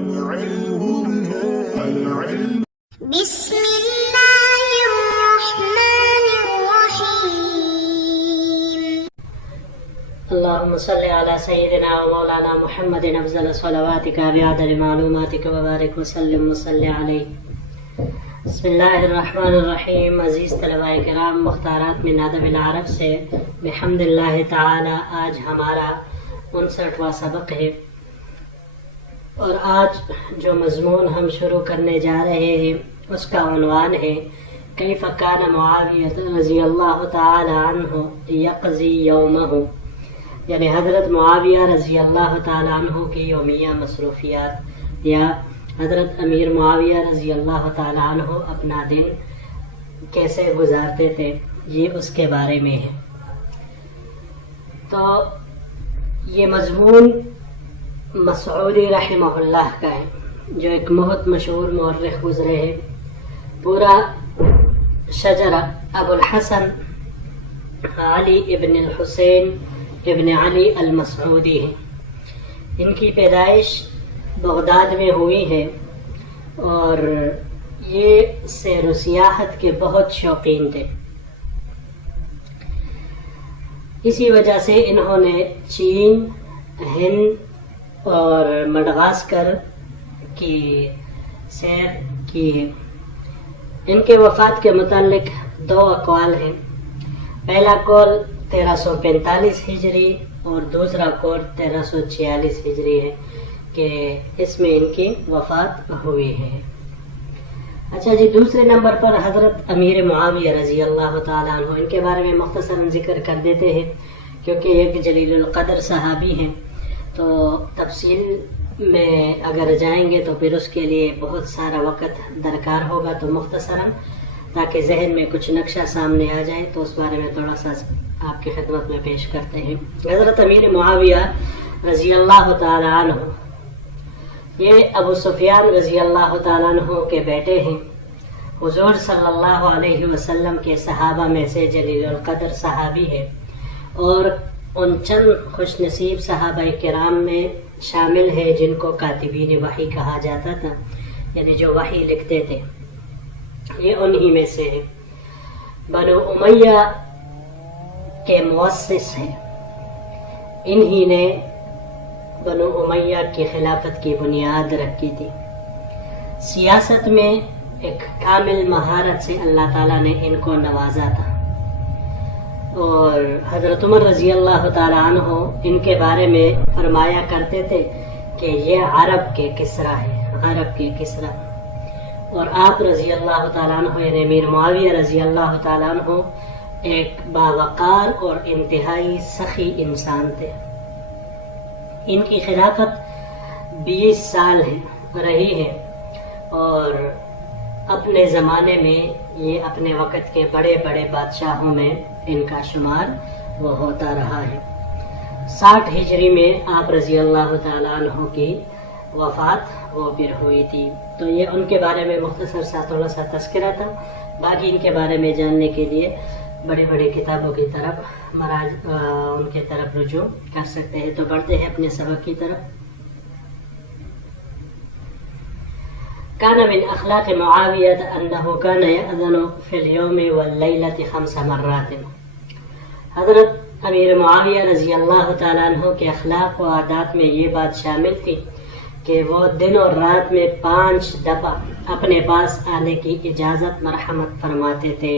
بسم اللہ الرحمن الرحیم اللهم صل على سيدنا ومولانا محمد افضل صلواتك بعدد معلوماتك وبارك وسلم وصل علیہ. بسم اللہ الرحمن الرحیم. عزیز طلباء کرام، مختارات من ادب العرب سے بحمد اللہ تعالی آج ہمارا 59واں سبق ہے، اور آج جو مضمون ہم شروع کرنے جا رہے ہیں اس کا عنوان ہے کیف کان معاویہ رضی اللہ تعالی عنہ یقضی یومہ، یعنی حضرت معاویہ رضی اللہ تعالی عنہ کی یومیہ مصروفیات، یا حضرت امیر معاویہ رضی اللہ تعالی عنہ اپنا دن کیسے گزارتے تھے، یہ اس کے بارے میں ہے. تو یہ مضمون مسعودی رحمہ اللہ کا ہے، جو ایک بہت مشہور مورخ گزرے ہیں. پورا شجرہ ابو الحسن علی ابن الحسین ابن علی المسعودی ہے. ان کی پیدائش بغداد میں ہوئی ہے، اور یہ سیر و سیاحت کے بہت شوقین تھے. اسی وجہ سے انہوں نے چین، ہند اور مڈغاسکر کی سیر کی ہے. ان کے وفات کے متعلق 2 اقوال ہیں. پہلا قول 1345 ہجری اور دوسرا قول 1346 ہجری ہے کہ اس میں ان کی وفات ہوئی ہے. اچھا جی، دوسرے نمبر پر حضرت امیر معاویہ رضی اللہ تعالیٰ عنہ، ان کے بارے میں مختصراً ذکر کر دیتے ہیں کیونکہ ایک جلیل القدر صحابی ہیں. تو تفصیل میں اگر جائیں گے تو پھر اس کے لیے بہت سارا وقت درکار ہوگا، تو مختصراً تاکہ ذہن میں کچھ نقشہ سامنے آ جائے تو اس بارے میں تھوڑا سا آپ کی خدمت میں پیش کرتے ہیں. حضرت امیر معاویہ رضی اللہ تعالیٰ عنہ یہ ابو سفیان رضی اللہ تعالیٰ عنہ کے بیٹے ہیں. حضور صلی اللہ علیہ وسلم کے صحابہ میں سے جلیل القدر صحابی ہے، اور ان چند خوش نصیب صحابہ کرام میں شامل ہے جن کو کاتبین وحی کہا جاتا تھا، یعنی جو وحی لکھتے تھے. یہ انہی میں سے ہے. بنو امیہ کے مؤسس ہیں. انہی نے بنو امیہ کی خلافت کی بنیاد رکھی تھی. سیاست میں ایک کامل مہارت سے اللہ تعالیٰ نے ان کو نوازا تھا، اور حضرت عمر رضی اللہ تعالیٰ عنہ ان کے بارے میں فرمایا کرتے تھے کہ یہ عرب کے کسریٰ ہے، عرب کے کسریٰ. اور آپ رضی اللہ تعالیٰ عنہ یعنی امیر معاویہ رضی اللہ تعالیٰ عنہ ایک باوقار اور انتہائی سخی انسان تھے. ان کی خلافت 20 سال رہی ہے، اور اپنے زمانے میں یہ اپنے وقت کے بڑے بڑے بادشاہوں میں ان کا شمار وہ ہوتا رہا ہے. 60 ہجری میں آپ رضی اللہ تعالیٰ عنہ کی وفات وہ پھر ہوئی تھی. تو یہ ان کے بارے میں مختصر سا تھوڑا سا تذکرہ تھا. باقی ان کے بارے میں جاننے کے لیے بڑی بڑی کتابوں کی طرف ان کے طرف رجوع کر سکتے ہیں. تو بڑھتے ہیں اپنے سبق کی طرف. كان من اخلاق معاویہ انه كان يأذن في اليوم والليلة 5 مرات. حضرت امیر معاویہ رضی اللہ تعالیٰ عنہ کے اخلاق و عادات میں یہ بات شامل تھی کہ وہ دن اور رات میں 5 دفعہ اپنے پاس آنے کی اجازت مرحمت فرماتے تھے.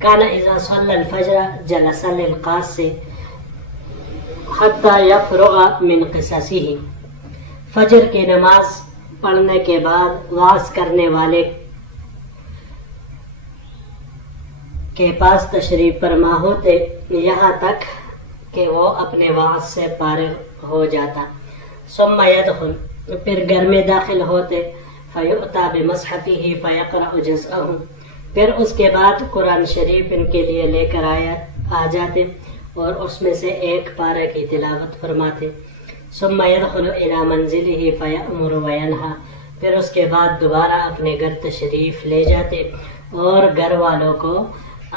كان اذا صلى الفجر جلس للقاص حتى يفرغ من قصصه. فجر کی نماز پڑھنے کے بعد واعظ کرنے والے کے پاس تشریف فرما ہوتے یہاں تک کہ وہ اپنے واعظ سے فارغ ہو جاتا. ثم يدخل، پھر گھر میں داخل ہوتے. فيؤتى بمصحفه فيقرأ جزءه، پھر اس کے بعد قرآن شریف ان کے لیے لے کر آ جاتے اور اس میں سے ایک پارہ کی تلاوت فرماتے. ثم يدخل الى منزله فيأمر وينهى، پھر اس کے بعد دوبارہ اپنے گھر تشریف لے جاتے اور گھر والوں کو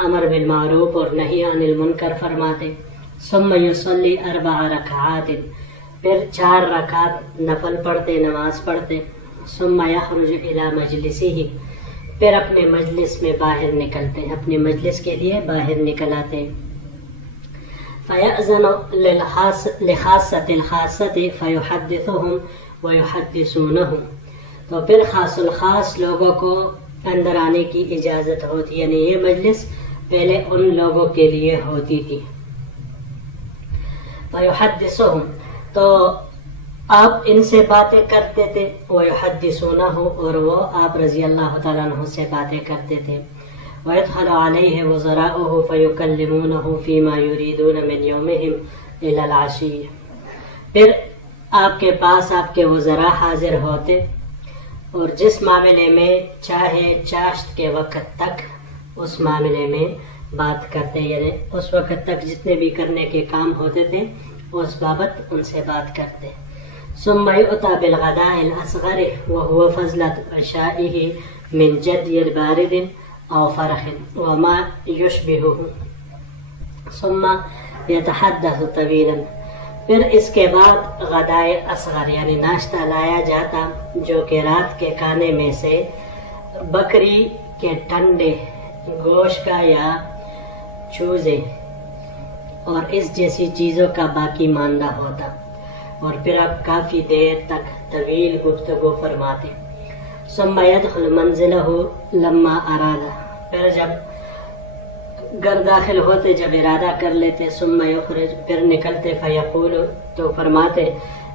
امر بالمعروف اور نہی عن المنکر فرماتے. ثم يصلي 4 رکعات، پھر 4 رکعت نفل پڑھتے، نماز پڑھتے. ثم یخرج الی مجلسہ، پھر اپنے مجلس میں باہر نکلتے، اپنے مجلس کے لیے باہر نکل آتے. فیأذن لخاصۃ الخاصۃ فیحدثهم ویحدثونہم، تو پھر خاص الخاص لوگوں کو اندر آنے کی اجازت ہوتی، یعنی یہ مجلس پہلے ان لوگوں کے لیے ہوتی تھی. فیحدثهم، تو آپ ان سے باتیں کرتے تھے، ویحدثونہ، اور وہ آپ رضی اللہ تعالیٰ عنہ سے باتیں کرتے تھے. ویدخل علیہ وزراؤہ فیکلمونہ فیما یریدون من یومہم الی العشی، پھر آپ کے پاس آپ کے وزراء حاضر ہوتے اور جس معاملے میں چاہے چاشت کے وقت تک اس معاملے میں بات کرتے، یعنی اس وقت تک جتنے بھی کرنے کے کام ہوتے تھے اس بابت ان سے بات کرتے. ثم یؤتی بالغداء الاصغر وهو فضلة عشائه من جدی بارد او فرخ وما یشبهه، ثم یتحدث طویلا، پھر اس کے بعد غدائے اصغر یعنی ناشتہ لایا جاتا، جو کہ رات کے کھانے میں سے بکری کے ٹنڈے، گوشت کا یا چوزے اور اس جیسی چیزوں کا باقی ماندہ ہوتا، اور پھر اب کافی دیر تک طویل گفتگو فرماتے. ثم يدخل منزلہ لما اراد، پھر جب گھر داخل ہوتے، جب ارادہ کر لیتے. ثم یخرج، پھر نکلتے. فیقول، تو فرماتے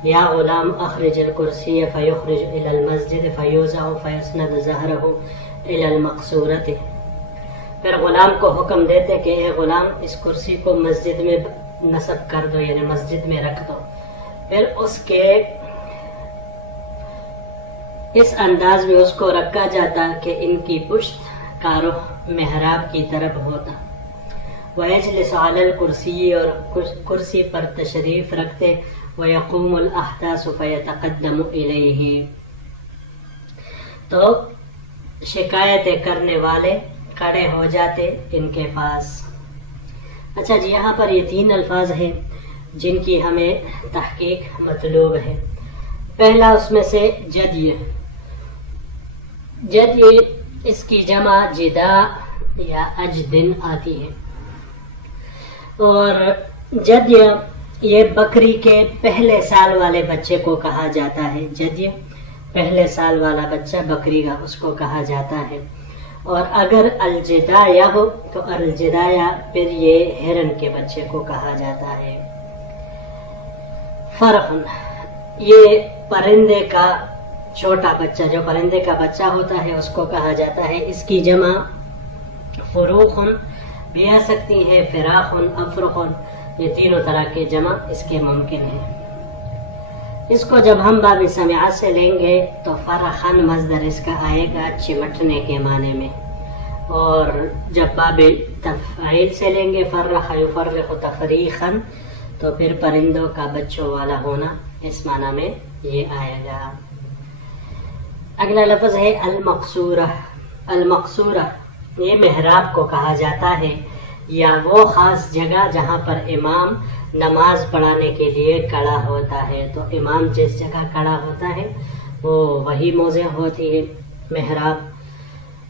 یا غلام اخرج الکرسی فیخرج الی المسجد فیوضع فیسند ظہرہ الی المقصورۃ، پھر غلام کو حکم دیتے کہ اے غلام اس کرسی کو مسجد میں نصب کر دو، یعنی مسجد میں رکھ دو. پھر اس کے اس انداز میں اس کو رکھا جاتا کہ ان کی پشت کا رخ محراب کی طرف ہوتا. وَيَجْلِسُ عَلَى الْكُرْسِيِّ، اور کرسی پر تشریف رکھتے. وَيَقُومُ الْأَحْدَاثُ فَيَتَقَدَّمُ إِلَيْهِ، تو شکایتیں کرنے والے کھڑے ہو جاتے ان کے پاس. اچھا جی، یہاں پر یہ 3 الفاظ ہیں جن کی ہمیں تحقیق مطلوب ہے. پہلا اس میں سے جدی، جدی اس کی جمع جدا یا اجدن آتی ہے، اور جدی یہ بکری کے پہلے سال والے بچے کو کہا جاتا ہے. جدی پہلے سال والا بچہ بکری کا، اس کو کہا جاتا ہے. اور اگر الجدایا ہو تو الجدایا پھر یہ ہرن کے بچے کو کہا جاتا ہے. فرخن، یہ پرندے کا چھوٹا بچہ، جو پرندے کا بچہ ہوتا ہے اس کو کہا جاتا ہے. اس کی جمع فروخن بھی آ سکتی ہے، فراخن، افرخن، یہ تینوں طرح کے جمع اس کے ممکن ہیں. اس کو جب ہم باب سمع سے لیں گے تو فرخن مصدر اس کا آئے گا چمٹنے کے معنی میں، اور جب باب تفعیل سے لیں گے فرخ یفرخ تفریخن تو پھر پرندوں کا بچوں والا ہونا اس معنی میں یہ آئے گا. اگلا لفظ ہے المقصورہ. المقصورہ یہ محراب کو کہا جاتا ہے، یا وہ خاص جگہ جہاں پر امام نماز پڑھانے کے لیے کھڑا ہوتا ہے. تو امام جس جگہ کھڑا ہوتا ہے وہ وہی موضع ہوتی ہے محراب،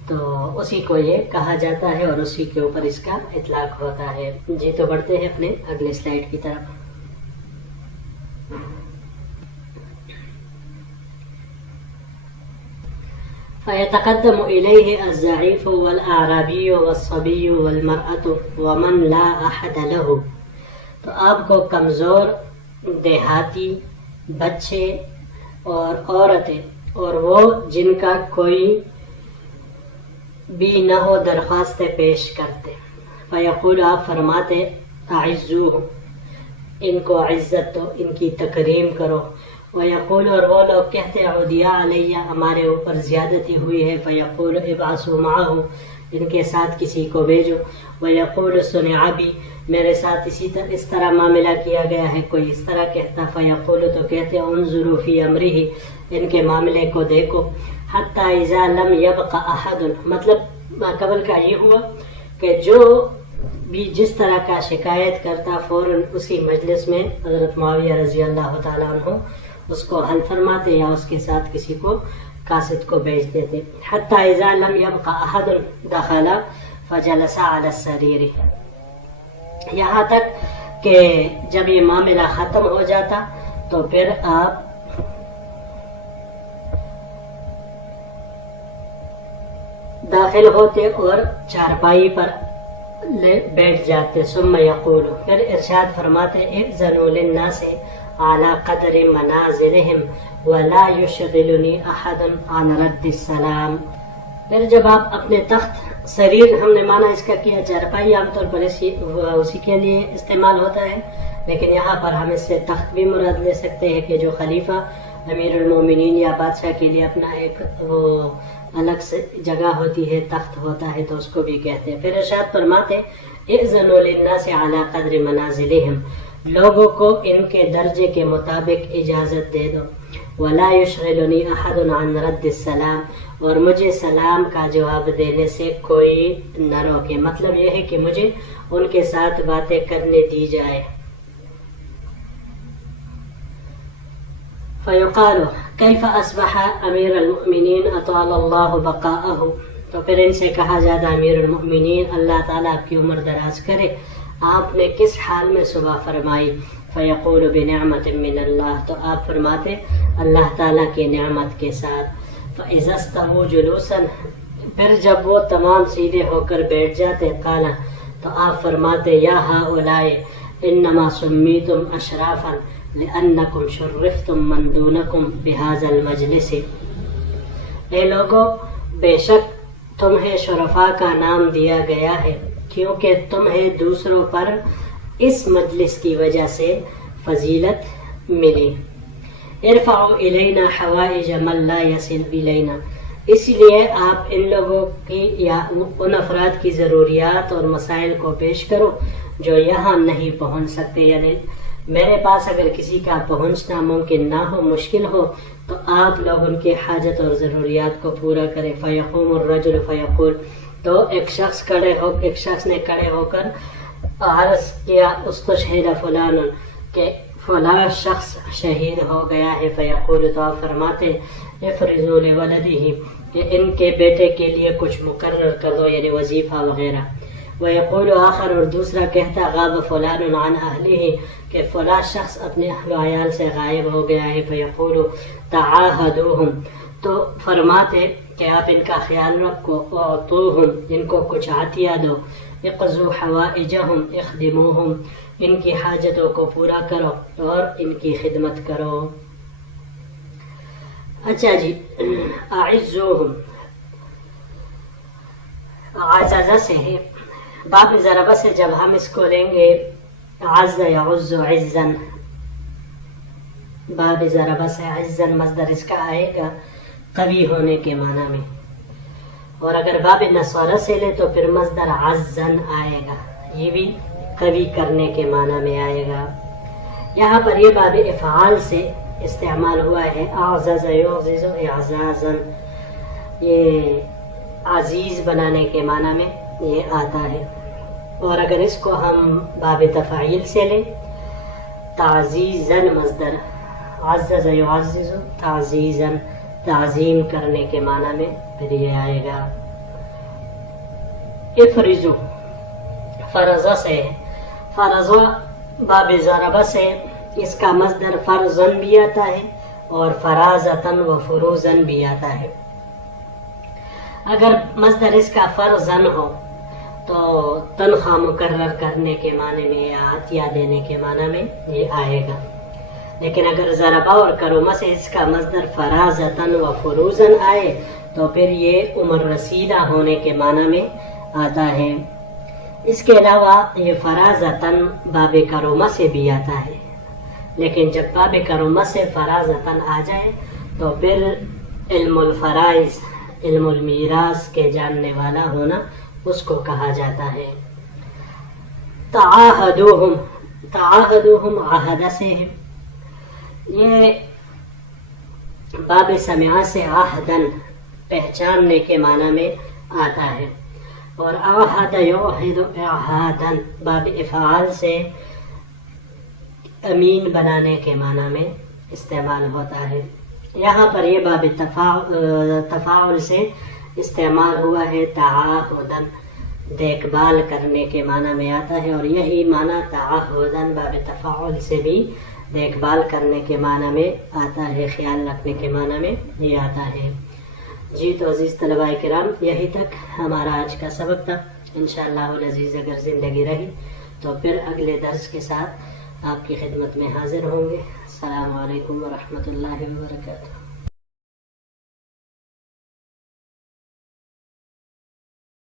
تو اسی کو یہ کہا جاتا ہے اور اسی کے اوپر اس کا اطلاق ہوتا ہے. جی تو بڑھتے ہیں اپنے اگلے سلائیڈ کی طرف. فَيَتَقَدَّمُ إِلَيْهِ الضَّعِيفُ وَالْأَعْرَابِيُّ وَالصَّبِيُّ وَالْمَرْأَةُ وَمَنْ لَا أَحَدَ لَهُ، تو آپ کو کمزور، دیہاتی، بچے اور عورتیں، اور وہ جن کا کوئی بھی نہ ہو درخواستیں پیش کرتے. فیقول، آپ فرماتے اعزوہ، ان کو عزت دو، ان کی تکریم کرو. ویقول، اور وہ لوگ کہتے عدیا علیہ، ہمارے اوپر زیادتی ہوئی ہے. فیقول ابعثوا معہ، ان کے ساتھ کسی کو بھیجو. ویقول صنع بی، میرے ساتھ اس طرح معاملہ کیا گیا ہے. کوئی اس طرح کہتا. فیقول، تو کہتے انظروا فی امرہ، ان کے معاملے کو دیکھو. حتی اذا لم یبق احد، مطلب قبل کا یہ ہوا کہ جو بھی جس طرح کا شکایت کرتا فوراً اسی مجلس میں حضرت معاویہ رضی اللہ تعالیٰ عنہ اس کو حل فرماتے یا اس کے ساتھ کسی کو قاصد کو بھیج دیتے. حتی اذا لم یبق احد دخل فجلس علی السریر، یہاں تک کہ جب یہ معاملہ ختم ہو جاتا تو پھر آپ داخل ہوتے اور چارپائی پر بیٹھ جاتے. ثم یقول، پھر ارشاد فرماتے اذنوا للناس على قدر منازلهم ولا يشغلني احد عن رد السلام. پھر جب آپ اپنے تخت، سریر ہم نے مانا اس کا کیا چارپائی، عام طور پر اسی کے لیے استعمال ہوتا ہے، لیکن یہاں پر ہم اس سے تخت بھی مراد لے سکتے ہیں کہ جو خلیفہ امیر المومنین یا بادشاہ کے لیے اپنا ایک وہ الگ سے جگہ ہوتی ہے، تخت ہوتا ہے، تو اس کو بھی کہتے ہیں. پھر ارشاد فرماتے اذنوا للناس علی قدر منازلهم، لوگوں کو ان کے درجے کے مطابق اجازت دے دو. ولا یشغلنی احد عن رد السلام، اور مجھے سلام کا جواب دینے سے کوئی نہ روکے. مطلب یہ ہے کہ مجھے ان کے ساتھ باتیں کرنے دی جائے. فیقال کیف اصبح امیر المؤمنین اطال اللہ بقاءہ، تو پھر ان سے کہا جاتا امیر المؤمنین اللہ تعالیٰ آپ کی عمر دراز کرے، آپ نے کس حال میں صبح فرمائی؟ فیقول بنعمت من اللہ، تو آپ فرماتے اللہ تعالیٰ کی نعمت کے ساتھ. فاذا استووا جلوسا، پھر جب وہ تمام سیدھے ہو کر بیٹھ جاتے قال، تو آپ فرماتے یا ہؤلاء انما سمیتم اشرافا لأنکم شرفتم من دونکم بهذا المجلس، اے لوگو بے شک تمہیں شرفاء کا نام دیا گیا ہے کیونکہ تمہیں دوسروں پر اس مجلس کی وجہ سے فضیلت ملی. ارفعوا الینا حوائج من لا یصل الینا، اس لیے آپ ان لوگوں کی یا ان افراد کی ضروریات اور مسائل کو پیش کرو جو یہاں نہیں پہنچ سکتے. یعنی میرے پاس اگر کسی کا پہنچنا ممکن نہ ہو، مشکل ہو، تو آپ لوگ ان کی حاجت اور ضروریات کو پورا کریں. فیقوم الرجل فیقول، تو ایک شخص نے کھڑے ہو کر عرض کیا استشہد فلان، کہ فلاں شخص شہید ہو گیا ہے. فیقول، تو آپ فرماتے افرزوا لولدہ، کہ ان کے بیٹے کے لیے کچھ مقرر کر دو، یعنی وظیفہ وغیرہ. ویقول آخر، اور دوسرا کہتا غاب فلان عن اہلہ، کہ فلاں شخص اپنے اہل و عیال سے غائب ہو گیا ہے. فیقول تعاہدوہم، تو فرماتے کہ آپ ان کا خیال رکھو. اعطوہم، ان کو کچھ عطیہ دو. اقضوا حوائجہم اخدموہم، ان کی حاجتوں کو پورا کرو اور ان کی خدمت کرو. اچھا جی، اعزوہم عزازہ سے ہے، باب ضربہ سے جب ہم اس کو لیں گے عز یعز عزا، باب ضربہ سے عزا مصدر اس کا آئے گا قوی ہونے کے معنی میں، اور اگر باب نصارہ سے لے تو پھر مصدر عزن آئے گا، یہ بھی قوی کرنے کے معنی میں آئے گا. یہاں پر یہ باب افعال سے استعمال ہوا ہے، اعزز یعزز اعزازا، یہ عزیز بنانے کے معنی میں یہ آتا ہے. اور اگر اس کو ہم باب تفعیل سے لیں، تعزیزاً مصدر، عزز یعزز تعزیزاً، تعظیم کرنے کے معنی میں پھر یہ آئے گا. افرزو فرضہ سے، فرضہ باب ضربہ سے اس کا مصدر فرضاً بھی آتا ہے اور فرازتاً و فروزاً بھی آتا ہے. اگر مصدر اس کا فرضاً ہو تو تنخواہ مقرر کرنے کے معنی میں یا عطیہ دینے کے معنی میں یہ آئے گا. لیکن اگر ضربہ اور کرومہ سے اس کا مصدر فرازتاً و فروزاً آئے تو پھر یہ عمر رسیدہ ہونے کے معنی میں آتا ہے. اس کے علاوہ یہ فرازتاً باب کرومہ سے بھی آتا ہے، لیکن جب باب کرومہ سے فرازتاً آ جائے تو پھر علم الفرائض، علم المیراث کے جاننے والا ہونا اس کو کہا جاتا ہے. تعاہدوہم، تعاہدوہم عہدہ سے ہے، یہ باب سمعہ سے عہدن پہچاننے کے معنی میں آتا ہے. اور عہد یعہد اعہادن باب افعال سے امین بنانے کے معنی میں استعمال ہوتا ہے. یہاں پر یہ باب تفاعل سے استعمال ہوا ہے. تعاہدن دیکھ بھال کرنے کے معنی میں آتا ہے، اور یہی معنی تعاہدن باب تفاعل سے بھی دیکھ بھال کرنے کے معنی میں آتا ہے، خیال رکھنے کے معنی میں یہ آتا ہے. جی تو عزیز طلباء کرام، یہی تک ہمارا آج کا سبق تھا. انشاءاللہ العزیز اگر زندگی رہی تو پھر اگلے درس کے ساتھ آپ کی خدمت میں حاضر ہوں گے. السلام علیکم ورحمۃ اللہ وبرکاتہ.